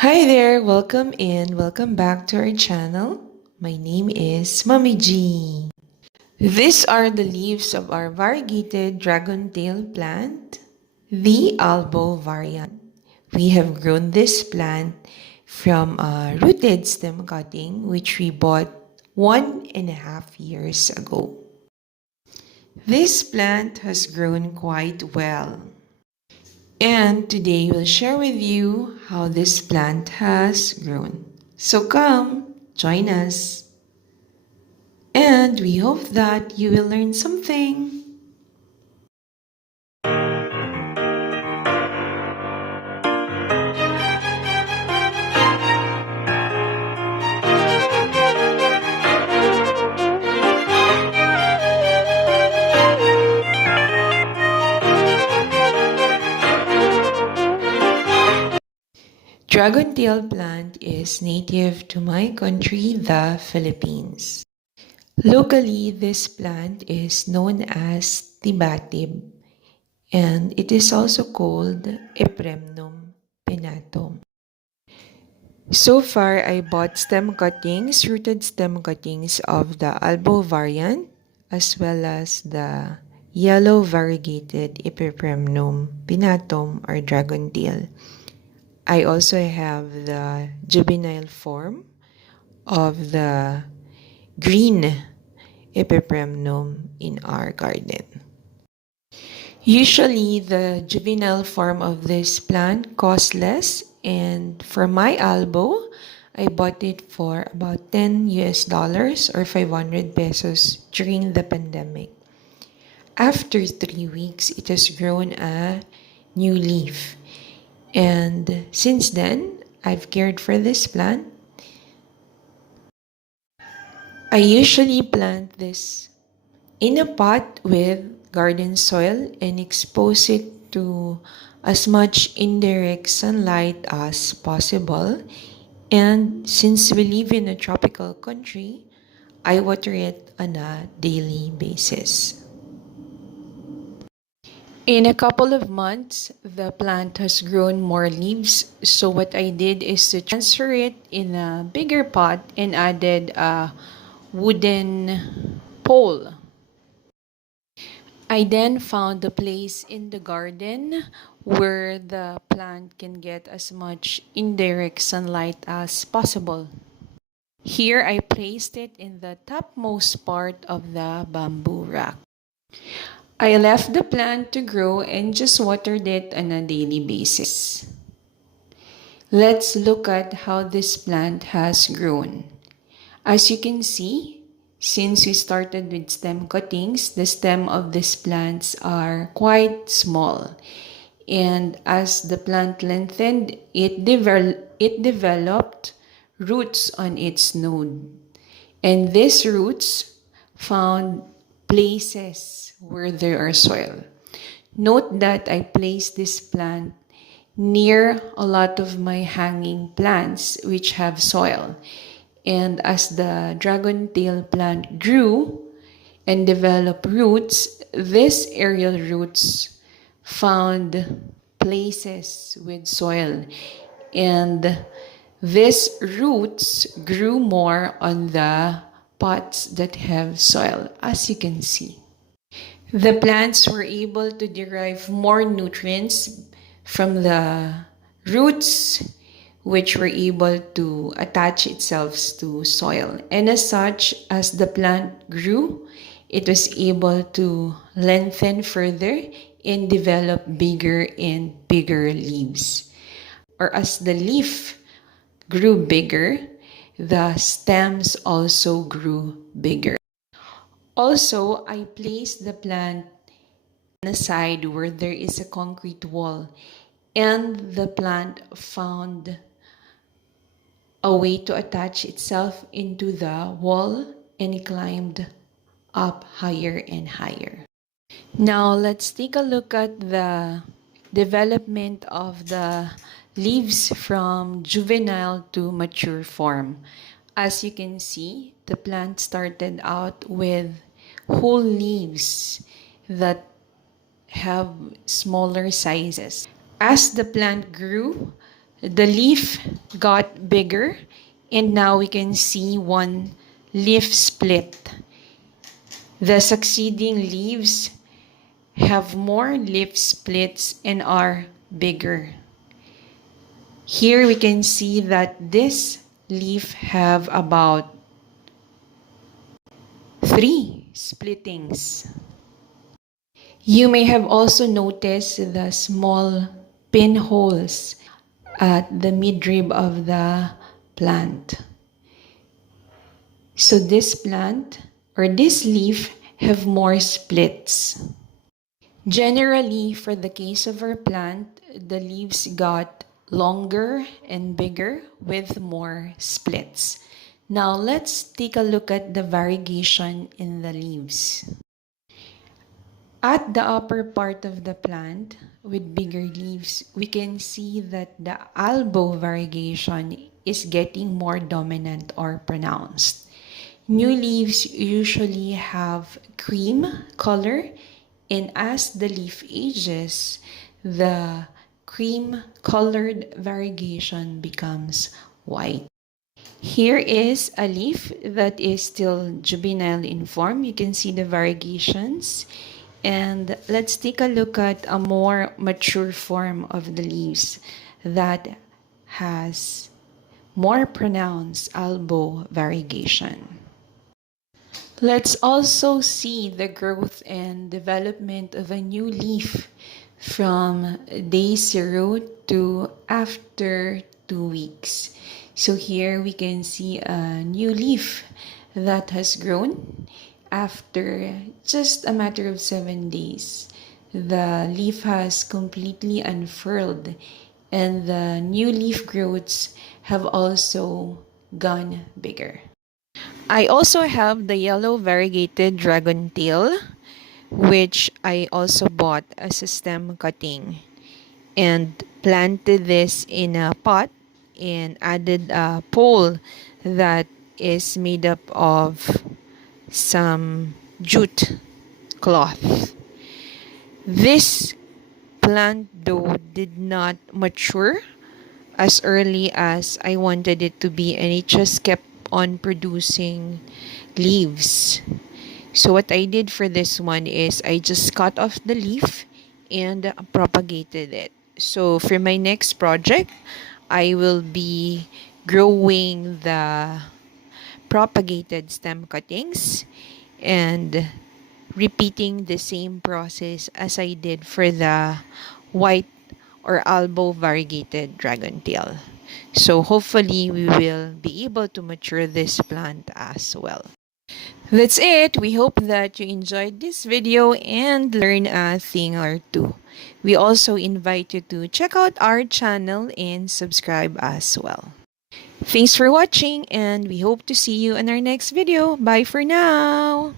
Hi there, welcome in, welcome back to our channel. My name is Mommy G. These are the leaves of our variegated dragon tail plant, the Albo variant. We have grown this plant from a rooted stem cutting which we bought 1.5 years ago. This plant has grown quite well. And today we'll share with you how this plant has grown. So come, join us. And we hope that you will learn something. Dragon tail plant is native to my country, the Philippines. Locally, this plant is known as tibatib, and it is also called Epipremnun Pinnatum. So far, I bought stem cuttings, rooted stem cuttings of the Albo variant, as well as the yellow variegated Epipremnun Pinnatum or dragon tail. I also have the juvenile form of the green Epipremnun in our garden. Usually, the juvenile form of this plant costs less, and for my Albo, I bought it for about $10 or 500 pesos during the pandemic. After 3 weeks, it has grown a new leaf. And since then, I've cared for this plant. I usually plant this in a pot with garden soil and expose it to as much indirect sunlight as possible. And since we live in a tropical country, I water it on a daily basis. In a couple of months, the plant has grown more leaves. So what I did is to transfer it in a bigger pot and added a wooden pole. I then found a place in the garden where the plant can get as much indirect sunlight as possible. Here I placed it in the topmost part of the bamboo rack. I left the plant to grow and just watered it on a daily basis. Let's look at how this plant has grown. As you can see, since we started with stem cuttings, the stem of these plants are quite small. And as the plant lengthened, it developed roots on its node. And these roots found places where there are soil. Note that I placed this plant near a lot of my hanging plants which have soil. And as the dragon tail plant grew and developed roots, these aerial roots found places with soil. And these roots grew more on the pots that have soil, as you can see. The plants were able to derive more nutrients from the roots, which were able to attach itself to soil. And as such, as the plant grew, it was able to lengthen further and develop bigger and bigger leaves. Or as the leaf grew bigger, the stems also grew bigger. Also, I placed the plant on a side where there is a concrete wall, and the plant found a way to attach itself into the wall, and it climbed up higher and higher. Now let's take a look at the development of the leaves from juvenile to mature form. As you can see, the plant started out with whole leaves that have smaller sizes. As the plant grew, the leaf got bigger, and now we can see one leaf split. The succeeding leaves have more leaf splits and are bigger. Here we can see that this leaf have about 3 splittings. You may have also noticed the small pinholes at the midrib of the plant. So this plant or this leaf have more splits. Generally, for the case of our plant, the leaves got longer and bigger with more splits. Now let's take a look at the variegation in the leaves. At the upper part of the plant with bigger leaves, we can see that the Albo variegation is getting more dominant or pronounced. New leaves usually have cream color, and as the leaf ages, the cream colored variegation becomes white. Here is a leaf that is still juvenile in form. You can see the variegations. And let's take a look at a more mature form of the leaves that has more pronounced Albo variegation. Let's also see the growth and development of a new leaf from day 0 to after 2 weeks. So here we can see a new leaf that has grown after just a matter of 7 days. The leaf has completely unfurled, and the new leaf growths have also gone bigger. I also have the yellow variegated dragon tail, which I also bought as a stem cutting and planted this in a pot and added a pole that is made up of some jute cloth. This plant though did not mature as early as I wanted it to be, and it just kept on producing leaves. So what I did for this one is I just cut off the leaf and propagated it. So for my next project, I will be growing the propagated stem cuttings and repeating the same process as I did for the white or Albo variegated dragon tail. So hopefully we will be able to mature this plant as well. That's it. We hope that you enjoyed this video and learn a thing or two. We also invite you to check out our channel and subscribe as well. Thanks for watching, and we hope to see you in our next video. Bye for now!